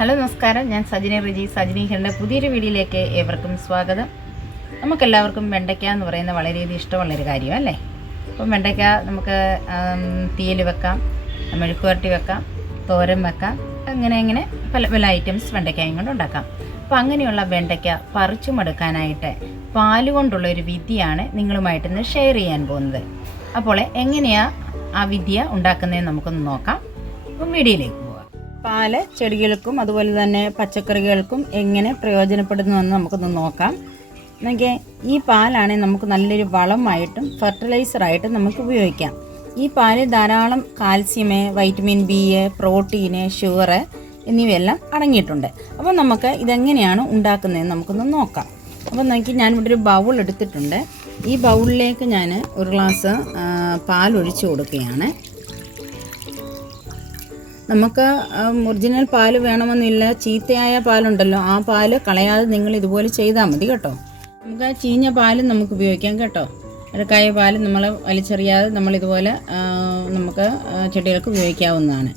Hello നമസ്കാരം, ഞാൻ സജിനി റിജി. സജിനിയുടെ പുതിയൊരു വീഡിയോയിലേക്ക് ഏവർക്കും സ്വാഗതം. നമുക്കെല്ലാവർക്കും വെണ്ടയ്ക്ക എന്ന് പറയുന്നത് വളരെയധികം ഇഷ്ടമുള്ളൊരു കാര്യമല്ലേ. അപ്പം വെണ്ടയ്ക്ക നമുക്ക് തീയൽ വെക്കാം, മെഴുക്ക് പുരട്ടി വെക്കാം, തോരൻ വെക്കാം, അങ്ങനെ പല പല ഐറ്റംസ് വെണ്ടയ്ക്കയും കൊണ്ട് ഉണ്ടാക്കാം. അപ്പോൾ അങ്ങനെയുള്ള വെണ്ടയ്ക്ക പറിച്ചുമെടുക്കാനായിട്ട് പാലുകൊണ്ടുള്ള ഒരു വിദ്യയാണ് നിങ്ങളുമായിട്ടിന്ന് ഷെയർ ചെയ്യാൻ പോകുന്നത്. അപ്പോൾ എങ്ങനെയാണ് ആ വിദ്യ ഉണ്ടാക്കുന്നതെന്ന് നമുക്കൊന്ന് നോക്കാം. അപ്പം വീഡിയോയിലേക്ക്. പാല് ചെടികൾക്കും അതുപോലെ തന്നെ പച്ചക്കറികൾക്കും എങ്ങനെ പ്രയോജനപ്പെടുന്നുവെന്ന് നമുക്കൊന്ന് നോക്കാം. എന്നെങ്കിൽ ഈ പാലാണെങ്കിൽ നമുക്ക് നല്ലൊരു വളമായിട്ടും ഫെർട്ടിലൈസറായിട്ടും നമുക്ക് ഉപയോഗിക്കാം. ഈ പാലിൽ ധാരാളം calcium, vitamin B, protein, sugar എന്നിവയെല്ലാം അടങ്ങിയിട്ടുണ്ട്. അപ്പോൾ നമുക്ക് ഇതെങ്ങനെയാണ് ഉണ്ടാക്കുന്നതെന്ന് നമുക്കൊന്ന് നോക്കാം. അപ്പോൾ നോക്കി, ഞാനിവിടെ ഒരു ബൗൾ എടുത്തിട്ടുണ്ട്. ഈ ബൗളിലേക്ക് ഞാൻ ഒരു ഗ്ലാസ് പാലൊഴിച്ച് കൊടുക്കുകയാണ്. നമുക്ക് ഒറിജിനൽ പാല് വേണമെന്നില്ല. ചീത്തയായ പാലുണ്ടല്ലോ, ആ പാല് കളയാതെ നിങ്ങൾ ഇതുപോലെ ചെയ്താൽ മതി കേട്ടോ. നമുക്ക് ചീഞ്ഞ പാലും നമുക്ക് ഉപയോഗിക്കാം കേട്ടോ. അഴുക്കായ പാല് നമ്മൾ വലിച്ചെറിയാതെ നമ്മളിതുപോലെ നമുക്ക് ചെടികൾക്ക് ഉപയോഗിക്കാവുന്നതാണ്.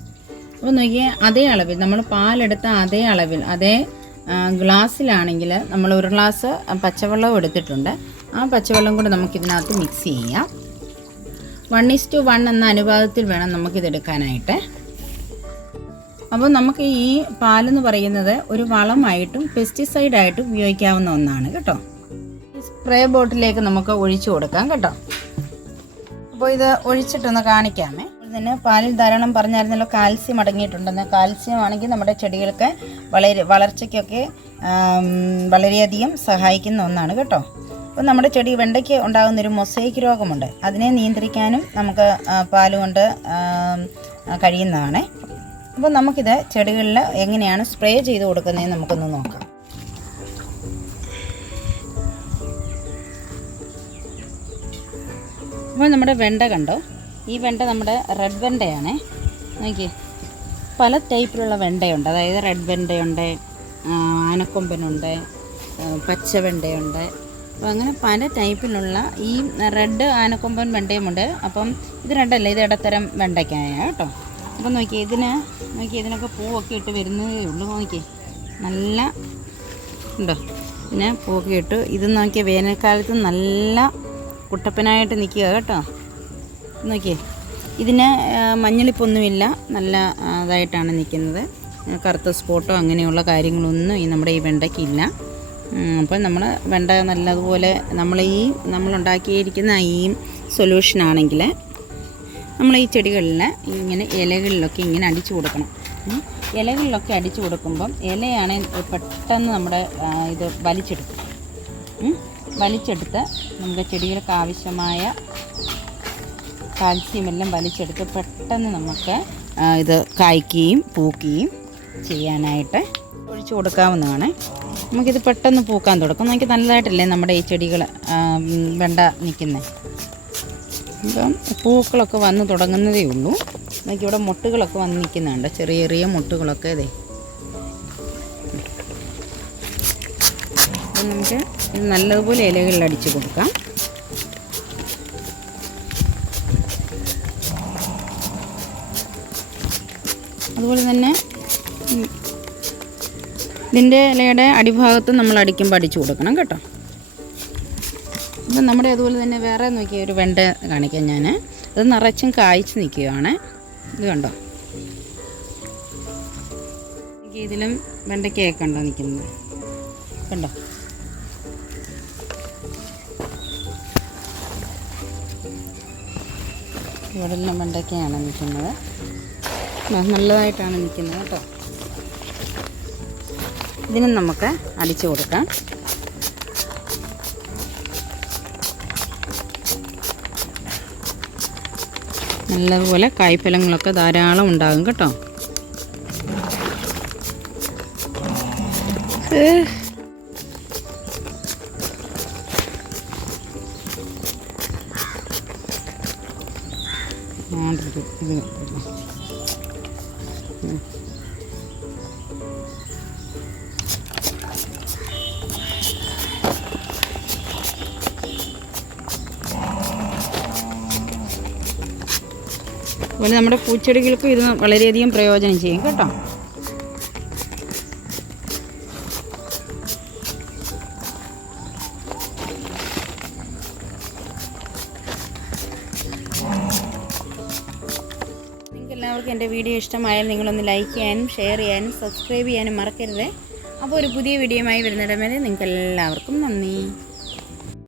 അപ്പോൾ നോക്കിയാൽ അതേ അളവിൽ നമ്മൾ പാലെടുത്ത അതേ അളവിൽ അതേ ഗ്ലാസ്സിലാണെങ്കിൽ നമ്മൾ ഒരു ഗ്ലാസ് പച്ചവെള്ളം എടുത്തിട്ടുണ്ട്. ആ പച്ചവെള്ളം കൂടെ നമുക്കിതിനകത്ത് മിക്സ് ചെയ്യാം. 1:1 എന്ന അനുപാതത്തിൽ വേണം നമുക്കിതെടുക്കാനായിട്ട്. അപ്പോൾ നമുക്ക് ഈ പാലെന്ന് പറയുന്നത് ഒരു വളമായിട്ടും പെസ്റ്റിസൈഡായിട്ടും ഉപയോഗിക്കാവുന്ന ഒന്നാണ് കേട്ടോ. സ്പ്രേ ബോട്ടിലേക്ക് നമുക്ക് ഒഴിച്ചു കൊടുക്കാം കേട്ടോ. അപ്പോൾ ഇത് ഒഴിച്ചിട്ടൊന്ന് കാണിക്കാമേ. തന്നെ പാലിൽ ധാരാളം പറഞ്ഞായിരുന്നല്ലോ കാൽസ്യം അടങ്ങിയിട്ടുണ്ടെന്ന്. കാൽസ്യം ആണെങ്കിൽ നമ്മുടെ ചെടികൾക്ക് വളർച്ചയ്ക്കൊക്കെ വളരെയധികം സഹായിക്കുന്ന ഒന്നാണ് കേട്ടോ. അപ്പോൾ നമ്മുടെ ചെടി വെണ്ടയ്ക്ക് ഉണ്ടാകുന്നൊരു മൊസൈക്ക് രോഗമുണ്ട്. അതിനെ നിയന്ത്രിക്കാനും നമുക്ക് പാലുകൊണ്ട് കഴിയുന്നതാണ്. അപ്പോൾ നമുക്കിത് ചെടികളിൽ എങ്ങനെയാണ് സ്പ്രേ ചെയ്ത് കൊടുക്കുന്നതെന്ന് നമുക്കൊന്ന് നോക്കാം. അപ്പോൾ നമ്മുടെ വെണ്ട കണ്ടോ, ഈ വെണ്ട നമ്മുടെ റെഡ് വെണ്ടയാണേ. നോക്കി, പല ടൈപ്പിലുള്ള വെണ്ടയുണ്ട്. അതായത് റെഡ് വെണ്ടയുണ്ട്, ആനക്കൊമ്പനുണ്ട്, പച്ച വെണ്ടയുണ്ട്. അപ്പോൾ അങ്ങനെ പല ടൈപ്പിലുള്ള ഈ റെഡ് ആനക്കൊമ്പൻ വെണ്ടയുമുണ്ട്. അപ്പം ഇത് റെഡല്ല, ഇത് ഇടത്തരം വെണ്ടയ്ക്കായ കേട്ടോ. അപ്പം ഇതിനൊക്കെ പൂവൊക്കെ ഇട്ട് വരുന്നതേ ഉള്ളൂ. നല്ല ഉണ്ടോ, പിന്നെ പൂവൊക്കെ ഇട്ട് ഇത് വേനൽക്കാലത്ത് നല്ല കുട്ടപ്പനായിട്ട് നിൽക്കുക കേട്ടോ. ഇതിന് മഞ്ഞളിപ്പൊന്നുമില്ല, നല്ല ഇതായിട്ടാണ് നിൽക്കുന്നത്. കറുത്ത സ്പോട്ടോ അങ്ങനെയുള്ള കാര്യങ്ങളൊന്നും നമ്മുടെ ഈ വെണ്ടയ്ക്കില്ല. അപ്പോൾ നമ്മൾ വെണ്ട നല്ലതുപോലെ നമ്മളുണ്ടാക്കിയിരിക്കുന്ന ഈ സൊല്യൂഷനാണെങ്കിൽ നമ്മൾ ഈ ചെടികളിൽ ഇങ്ങനെ ഇലകളിലൊക്കെ ഇങ്ങനെ അടിച്ചു കൊടുക്കണം. ഇലകളിലൊക്കെ അടിച്ചു കൊടുക്കുമ്പം ഇലയാണെങ്കിൽ പെട്ടെന്ന് നമ്മുടെ ഇത് വലിച്ചെടുത്ത് നമുക്ക് ചെടികൾക്ക് ആവശ്യമായ കാൽസ്യമെല്ലാം വലിച്ചെടുത്ത് പെട്ടെന്ന് നമുക്ക് ഇത് കായ്ക്കുകയും പൂക്കുകയും ചെയ്യാനായിട്ട് ഒഴിച്ചു കൊടുക്കാവുന്നതാണ്. നമുക്കിത് പെട്ടെന്ന് പൂക്കാൻ തുടക്കും. നമുക്ക് നല്ലതായിട്ടല്ലേ നമ്മുടെ ഈ ചെടികൾ വെണ്ട നിൽക്കുന്നത്. ഇപ്പം പൂക്കളൊക്കെ വന്ന് തുടങ്ങുന്നതേ ഉള്ളൂ. നമുക്കിവിടെ മുട്ടുകളൊക്കെ വന്ന് നിൽക്കുന്നുണ്ട്, ചെറിയ ചെറിയ മുട്ടുകളൊക്കെ. ഇതേ അപ്പം നമുക്ക് ഇത് നല്ലതുപോലെ ഇലകളിൽ അടിച്ചു കൊടുക്കാം. അതുപോലെ തന്നെ ഇതിൻ്റെ ഇലയുടെ അടിഭാഗത്ത് നമ്മൾ അടിക്കുമ്പോൾ അടിച്ചു കൊടുക്കണം കേട്ടോ. അപ്പം നമ്മുടെ അതുപോലെ തന്നെ വേറെ നോക്കിയ ഒരു വെണ്ട കാണിക്കാം ഞാൻ. അത് നിറച്ചും കായ്ച്ച് നിൽക്കുകയാണ്. ഇത് കണ്ടോ, ഇതിലും വെണ്ടയ്ക്കൊക്കെ ഉണ്ടോ നിൽക്കുന്നത് കണ്ടോ. ഇവിടെല്ലാം വെണ്ടയ്ക്കയാണ് നിൽക്കുന്നത്. നല്ലതായിട്ടാണ് നിൽക്കുന്നത് കേട്ടോ. ഇതിനും നമുക്ക് അടിച്ചു കൊടുക്കാം. നല്ലതുപോലെ കായ്ഫലങ്ങളൊക്കെ ധാരാളം ഉണ്ടാകും കേട്ടോ. അതുപോലെ നമ്മുടെ പൂച്ചെടികൾക്കും ഇത് വളരെയധികം പ്രയോജനം ചെയ്യും കേട്ടോ. എല്ലാവർക്കും എൻ്റെ വീഡിയോ ഇഷ്ടമായാൽ നിങ്ങളൊന്ന് ലൈക്ക് ചെയ്യാനും ഷെയർ ചെയ്യാനും സബ്സ്ക്രൈബ് ചെയ്യാനും മറക്കരുത്. അപ്പോൾ ഒരു പുതിയ വീഡിയോയുമായി വരുന്നിടം വരെ നിങ്ങൾക്ക് എല്ലാവർക്കും നന്ദി.